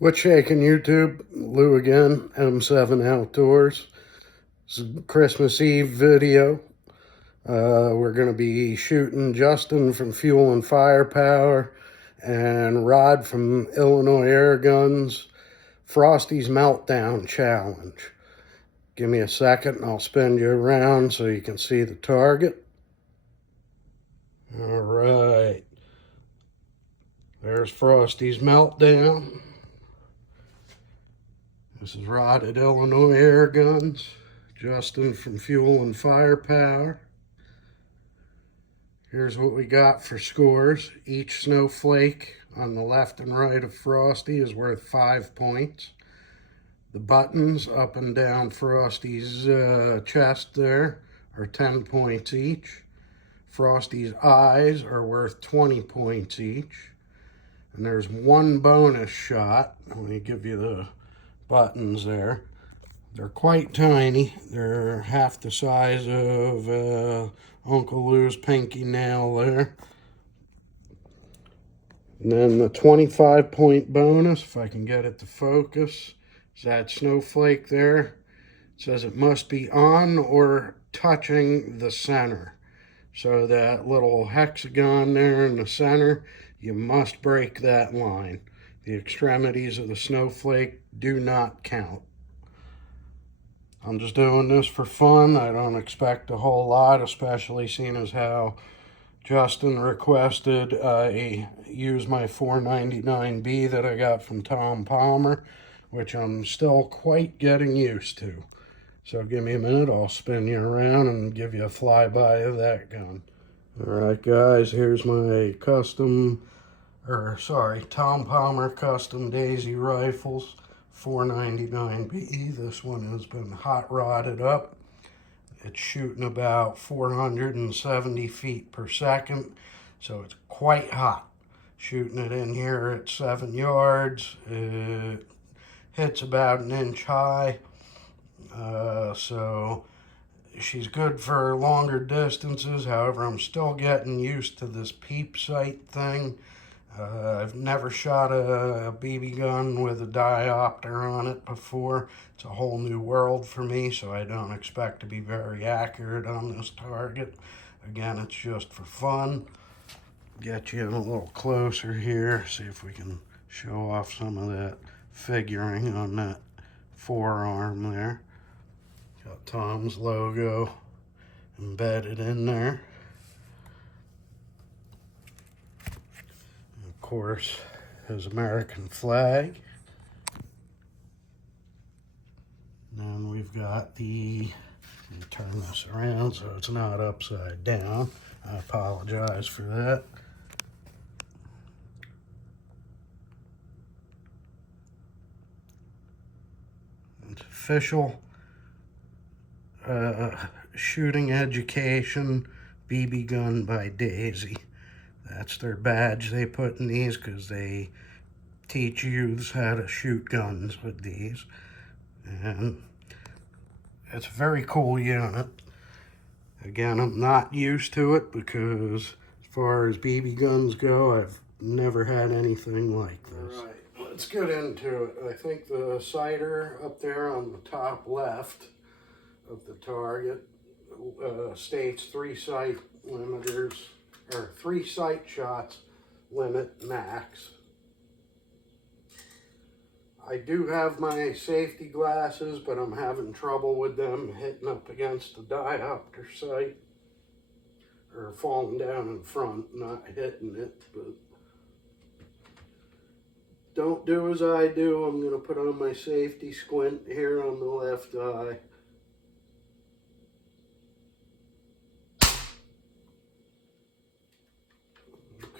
What's shaking YouTube? Lou again, M7 Outdoors. This is a Christmas Eve video. We're going to be shooting Justin from Fuel and Firepower and Rod from Illinois Air Guns Frosty's Meltdown Challenge. Give me a second and I'll spin you around so you can see the target. All right. There's Frosty's Meltdown. This is Rod at Illinois Air Guns, Justin from Fuel and Firepower. Here's what we got for scores. Each snowflake on the left and right of Frosty is worth 5 points. The buttons up and down Frosty's chest there are 10 points each. Frosty's eyes are worth 20 points each. And there's one bonus shot. Let me give you the buttons there. They're quite tiny. They're half the size of Uncle Lou's pinky nail there. And then the 25-point bonus, if I can get it to focus, is that snowflake there. It says it must be on or touching the center. So that little hexagon there in the center, you must break that line. The extremities of the snowflake do not count. I'm just doing this for fun. I don't expect a whole lot, especially seeing as how Justin requested I use my 499B that I got from Tom Palmer, which I'm still quite getting used to. So give me a minute, I'll spin you around and give you a flyby of that gun. All right, guys, here's my Tom Palmer custom Daisy rifles, 499B. This one has been hot rodded up. It's shooting about 470 feet per second, so it's quite hot. Shooting it in here at 7 yards, it hits about an inch high, so she's good for longer distances. However, I'm still getting used to this peep sight thing. I've never shot a BB gun with a diopter on it before. It's a whole new world for me, so I don't expect to be very accurate on this target. Again, it's just for fun. Get you in a little closer here, see if we can show off some of that figuring on that forearm there. Got Tom's logo embedded in there. Of course, his American flag. Then we've got let me turn this around so it's not upside down. I apologize for that. It's official shooting education BB gun by Daisy. That's their badge they put in these because they teach youths how to shoot guns with these. And it's a very cool unit. Again, I'm not used to it because as far as BB guns go, I've never had anything like this. All right, let's get into it. I think the sighter up there on the top left of the target states 3 sight limiters, or 3 sight shots limit max. I do have my safety glasses, but I'm having trouble with them hitting up against the diopter sight, or falling down in front, not hitting it. But don't do as I do. I'm going to put on my safety squint here on the left eye.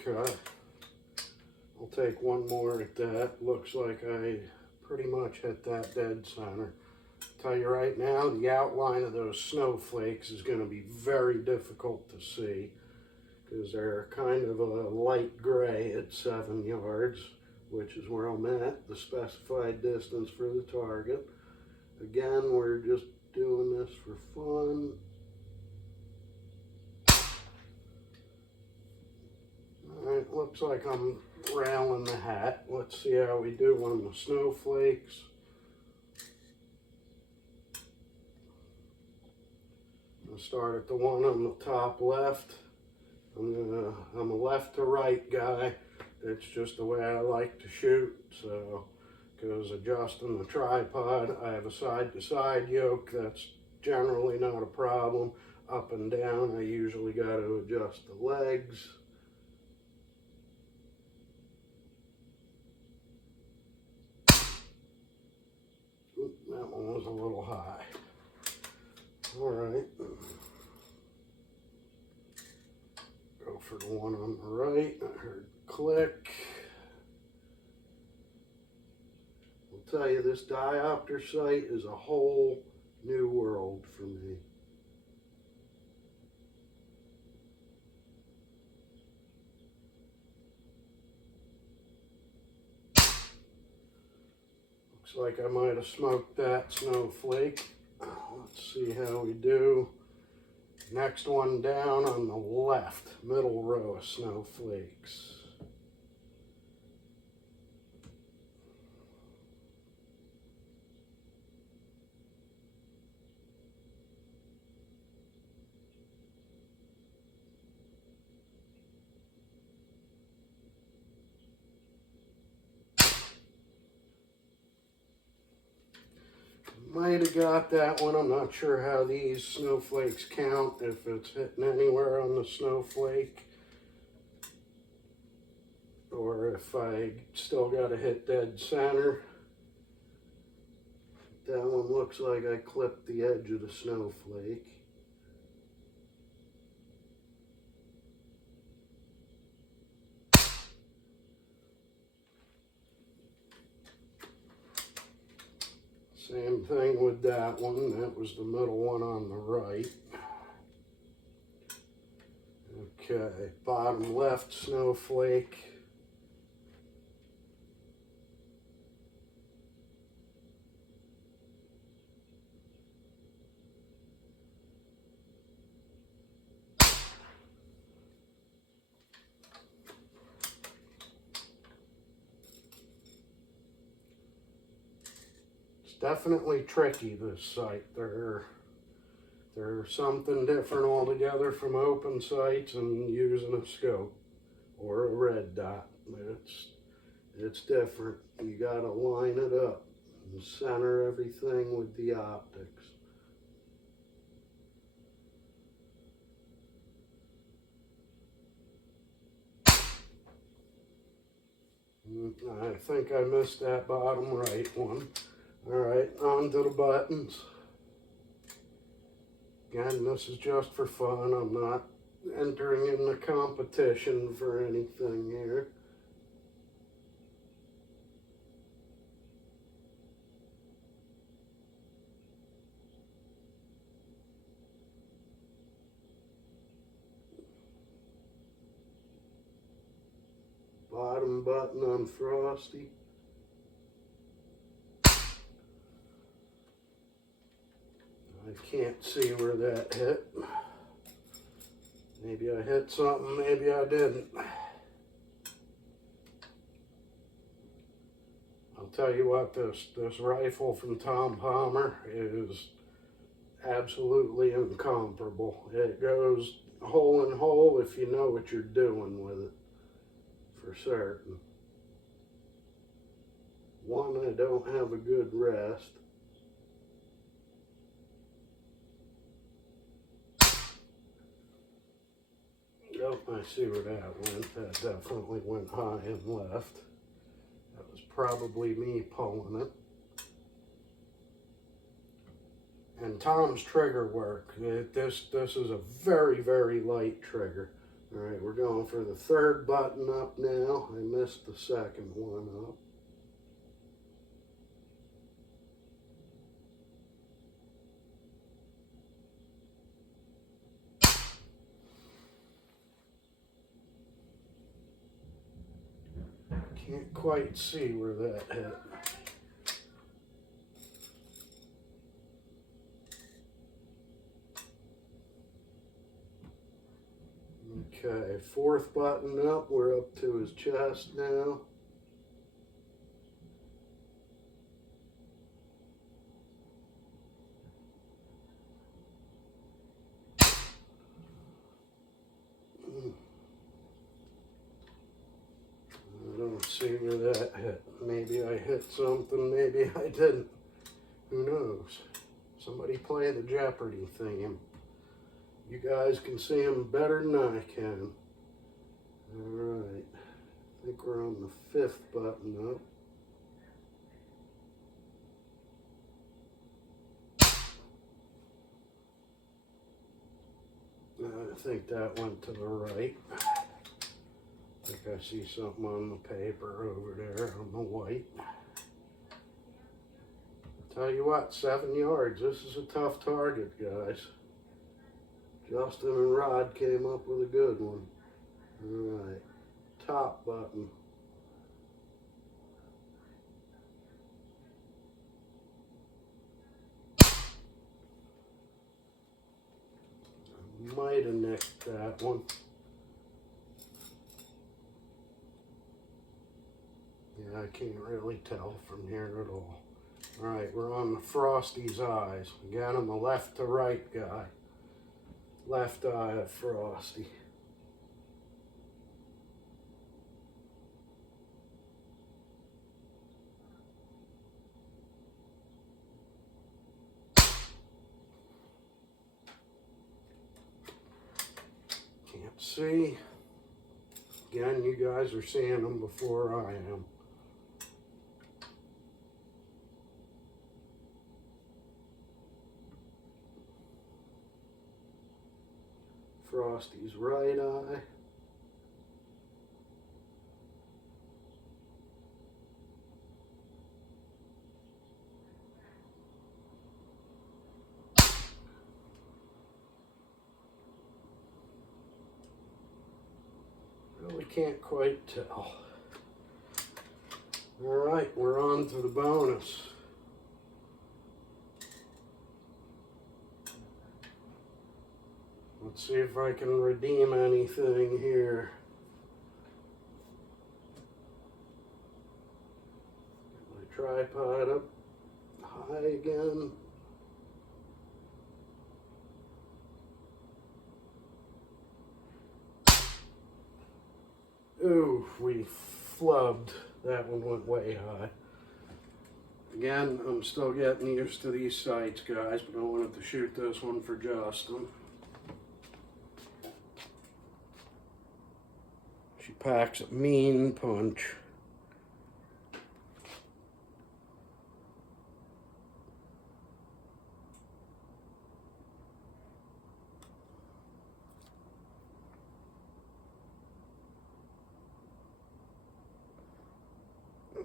Okay, I'll take one more at that. Looks like I pretty much hit that dead center. Tell you right now, the outline of those snowflakes is going to be very difficult to see because they're kind of a light gray at 7 yards, which is where I'm at, the specified distance for the target. Again, we're just doing this for fun. Alright, looks like I'm rail in the hat. Let's see how we do on the snowflakes. I'll start at the one on the top left. I'm a left to right guy. It's just the way I like to shoot. So, because adjusting the tripod, I have a side to side yoke. That's generally not a problem. Up and down, I usually got to adjust the legs. Oop, that one was a little high. All right. Go for the one on the right. I heard click. I'll tell you, this diopter sight is a whole new world for me. Looks like I might have smoked that snowflake. Let's see how we do. Next one down on the left, middle row of snowflakes. Might have got that one. I'm not sure how these snowflakes count, if it's hitting anywhere on the snowflake, or if I still got to hit dead center. That one looks like I clipped the edge of the snowflake. Same thing with that one. That was the middle one on the right. Okay, bottom left snowflake. Definitely tricky, this sight. They're something different altogether from open sights and using a scope or a red dot. It's different. You gotta line it up and center everything with the optics. I think I missed that bottom right one. All right, on to the buttons. Again, this is just for fun. I'm not entering in the competition for anything here. Bottom button on Frosty. I can't see where that hit. Maybe I hit something, maybe I didn't. I'll tell you what, this rifle from Tom Palmer is absolutely incomparable. It goes hole in hole if you know what you're doing with it, for certain. One, I don't have a good rest. Oh, I see where that went. That definitely went high and left. That was probably me pulling it. And Tom's trigger work, this is a very, very light trigger. All right, we're going for the third button up now. I missed the second one up. Can't quite see where that hit. Okay, fourth button up. We're up to his chest now. I don't see where that hit. Maybe I hit something, maybe I didn't. Who knows? Somebody play the Jeopardy theme. You guys can see them better than I can. Alright, I think we're on the fifth button up. I think that went to the right. I think I see something on the paper over there on the white. Tell you what, 7 yards. This is a tough target, guys. Justin and Rod came up with a good one. Alright, top button. Might have nicked that one. Yeah, I can't really tell from here at all. Alright, we're on the Frosty's eyes. Again, I'm a left to right guy. Left eye of Frosty. Can't see. Again, you guys are seeing them before I am. Frosty's right eye. Really can't quite tell. Alright, we're on to the bonus. Let's see if I can redeem anything here. Get my tripod up high again. Ooh, we flubbed. That one went way high. Again, I'm still getting used to these sights, guys, but I wanted to shoot this one for Justin. She packs a mean punch.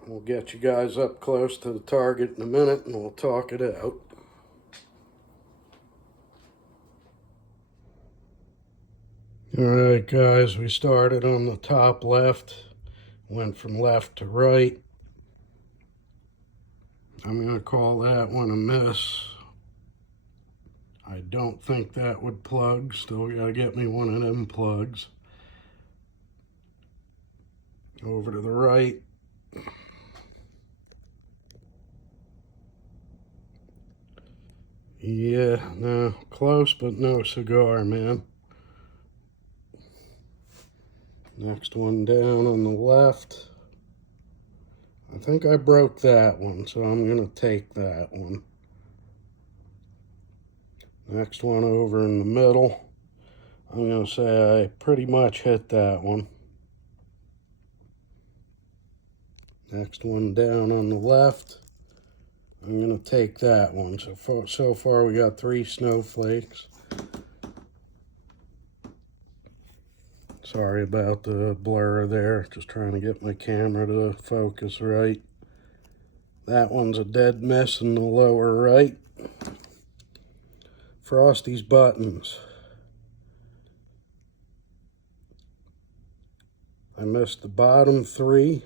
We'll get you guys up close to the target in a minute and we'll talk it out. Alright guys, we started on the top left, went from left to right. I'm going to call that one a miss. I don't think that would plug, still got to get me one of them plugs. Over to the right. Yeah, no, close but no cigar, man. Next one down on the left. I think I broke that one, so I'm going to take that one. Next one over in the middle. I'm going to say I pretty much hit that one. Next one down on the left. I'm going to take that one. So far we got 3 snowflakes. Sorry about the blur there. Just trying to get my camera to focus right. That one's a dead miss in the lower right. Frosty's buttons. I missed the bottom 3.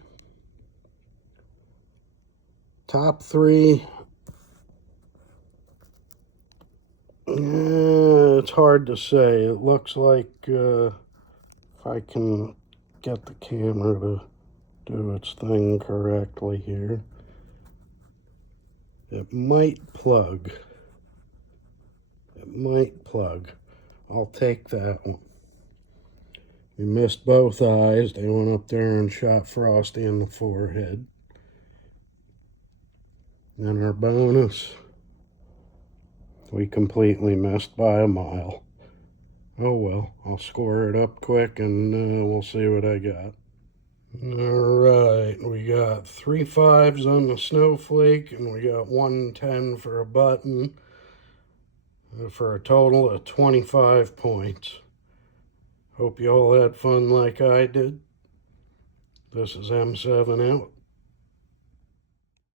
Top 3. It's hard to say. It looks like If I can get the camera to do its thing correctly here. It might plug. It might plug. I'll take that one. We missed both eyes. They went up there and shot Frosty in the forehead. And our bonus, we completely missed by a mile. Oh well, I'll score it up quick and we'll see what I got. Alright, we got 3 5s on the snowflake and we got 1 10 for a button for a total of 25 points. Hope you all had fun like I did. This is M7 out.